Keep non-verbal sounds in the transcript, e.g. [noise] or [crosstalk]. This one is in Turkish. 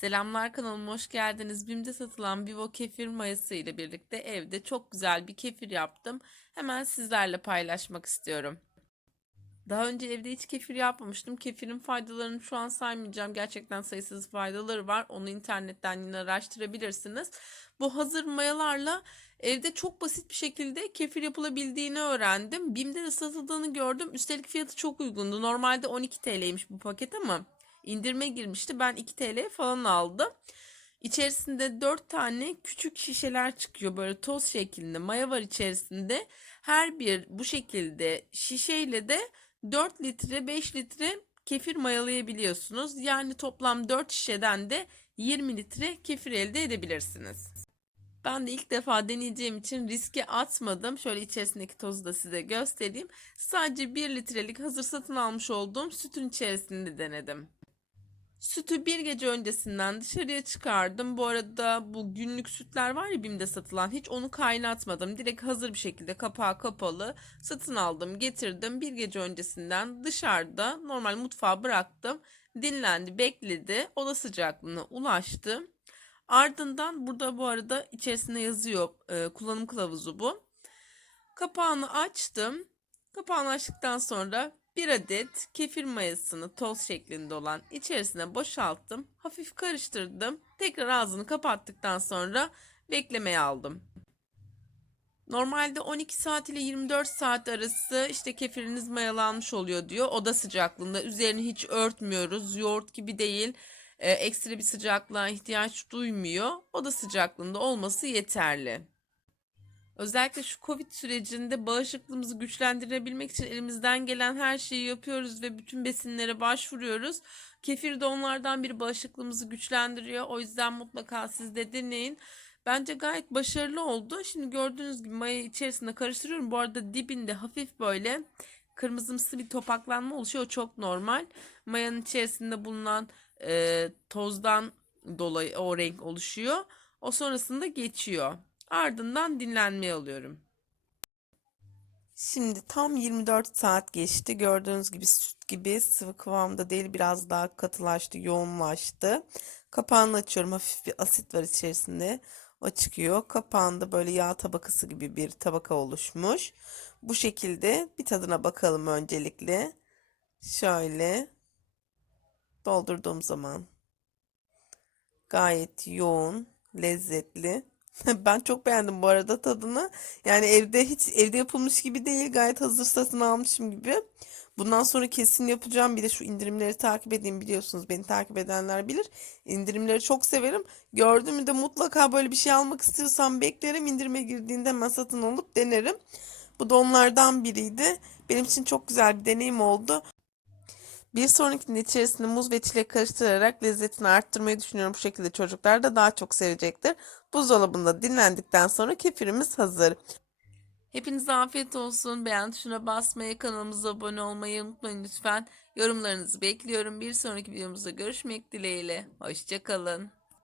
Selamlar kanalıma hoş geldiniz. Bim'de satılan Vivo kefir mayası ile birlikte evde çok güzel bir kefir yaptım. Hemen sizlerle paylaşmak istiyorum. Daha önce evde hiç kefir yapmamıştım. Kefirin faydalarını şu an saymayacağım. Gerçekten sayısız faydaları var. Onu internetten yine araştırabilirsiniz. Bu hazır mayalarla evde çok basit bir şekilde kefir yapılabildiğini öğrendim. Bim'de de satıldığını gördüm. Üstelik fiyatı çok uygundu. Normalde 12 TL'ymiş bu paket ama indirime girmişti. Ben 2 TL falan aldım. İçerisinde 4 tane küçük şişeler çıkıyor böyle toz şeklinde maya var içerisinde. Her bir bu şekilde şişeyle de 4 litre 5 litre kefir mayalayabiliyorsunuz. Yani toplam 4 şişeden de 20 litre kefir elde edebilirsiniz. Ben de ilk defa deneyeceğim için riske atmadım. Şöyle içerisindeki tozu da size göstereyim. Sadece 1 litrelik hazır satın almış olduğum sütün içerisinde denedim. Sütü bir gece öncesinden dışarıya çıkardım. Bu arada bu günlük sütler var ya BİM'de satılan hiç onu kaynatmadım. Direkt hazır bir şekilde kapağı kapalı satın aldım getirdim. Bir gece öncesinden dışarıda normal mutfağa bıraktım. Dinlendi bekledi oda sıcaklığına ulaştı. Ardından burada bu arada içerisinde yazıyor e, kullanım kılavuzu bu. Kapağını açtım. Kapağını açtıktan sonra bir adet kefir mayasını toz şeklinde olan içerisine boşalttım. Hafif karıştırdım. Tekrar ağzını kapattıktan sonra beklemeye aldım. Normalde 12 saat ile 24 saat arası işte kefiriniz mayalanmış oluyor diyor. Oda sıcaklığında üzerini hiç örtmüyoruz. Yoğurt gibi değil. Ee, ekstra bir sıcaklığa ihtiyaç duymuyor. Oda sıcaklığında olması yeterli. Özellikle şu Covid sürecinde bağışıklığımızı güçlendirebilmek için elimizden gelen her şeyi yapıyoruz ve bütün besinlere başvuruyoruz. Kefir de onlardan biri bağışıklığımızı güçlendiriyor. O yüzden mutlaka siz de deneyin. Bence gayet başarılı oldu. Şimdi gördüğünüz gibi mayayı içerisinde karıştırıyorum. Bu arada dibinde hafif böyle kırmızımsı bir topaklanma oluşuyor. O çok normal. Mayanın içerisinde bulunan e, tozdan dolayı o renk oluşuyor. O sonrasında geçiyor. Ardından dinlenmeye alıyorum. Şimdi tam 24 saat geçti. Gördüğünüz gibi süt gibi sıvı kıvamda değil biraz daha katılaştı, yoğunlaştı. Kapağını açıyorum. Hafif bir asit var içerisinde. O çıkıyor. Kapağında böyle yağ tabakası gibi bir tabaka oluşmuş. Bu şekilde bir tadına bakalım öncelikle. Şöyle doldurduğum zaman gayet yoğun, lezzetli. [laughs] Ben çok beğendim bu arada tadını. Yani evde hiç evde yapılmış gibi değil. Gayet hazır satın almışım gibi. Bundan sonra kesin yapacağım. Bir de şu indirimleri takip edeyim biliyorsunuz. Beni takip edenler bilir. İndirimleri çok severim. Gördüğümde de mutlaka böyle bir şey almak istiyorsam beklerim. İndirime girdiğinde hemen satın alıp denerim. Bu da onlardan biriydi. Benim için çok güzel bir deneyim oldu. Bir sonrakinde içerisine muz ve çilek karıştırarak lezzetini arttırmayı düşünüyorum. Bu şekilde çocuklar da daha çok sevecektir. Buzdolabında dinlendikten sonra kefirimiz hazır. Hepinize afiyet olsun. Beğen tuşuna basmayı, kanalımıza abone olmayı unutmayın lütfen. Yorumlarınızı bekliyorum. Bir sonraki videomuzda görüşmek dileğiyle. Hoşçakalın.